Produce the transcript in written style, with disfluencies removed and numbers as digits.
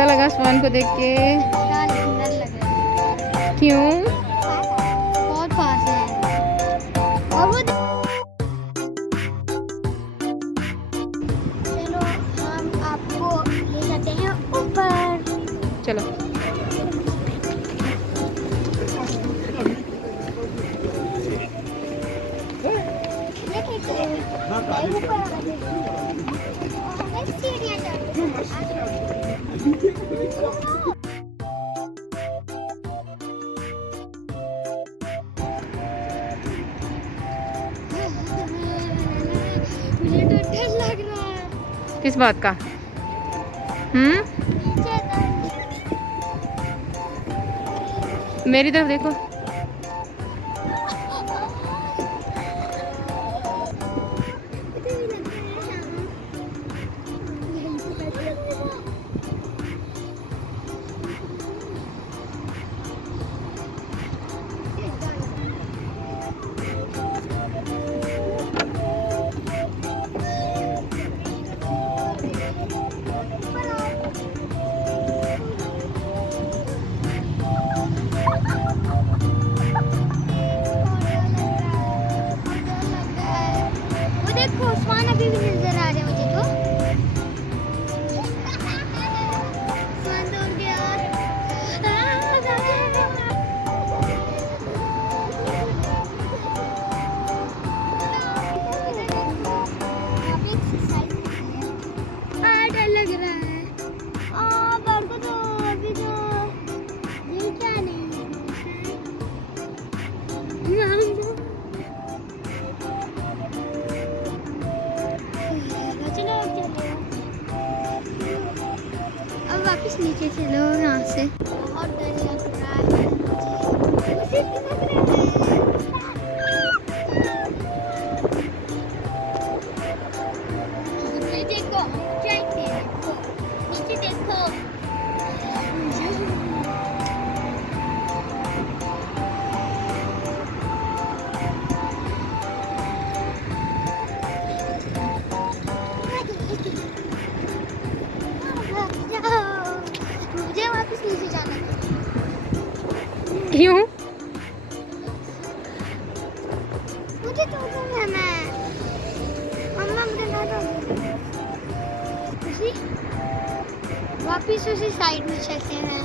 कैसा लगा आसमान को देख के? सुंदर लग रहा है। क्यों? बहुत पास है। और वो चलो हम आपको ले जाते हैं ऊपर। चलो। हमें सीढ़ियाँ चढ़नी मुझे तो डर लग रहा है। किस बात का? नीचे मेरी तरफ देखो। उस्मान अभी भी नजर आ रहे हैं मुझे तो। उस्मान तो उड़ गया। डर लग रहा है। बरको तो अभी तो ये क्या नहीं अब वापस नीचे चलो यहाँ से। और डर लग रहा है मुझे। देखो नीचे देखो। मुझे वापस नीचे जाना है। क्यों? मुझे तो जाना है। मम्मा मुझे ना दो। वापस उसी साइड में चलते हैं।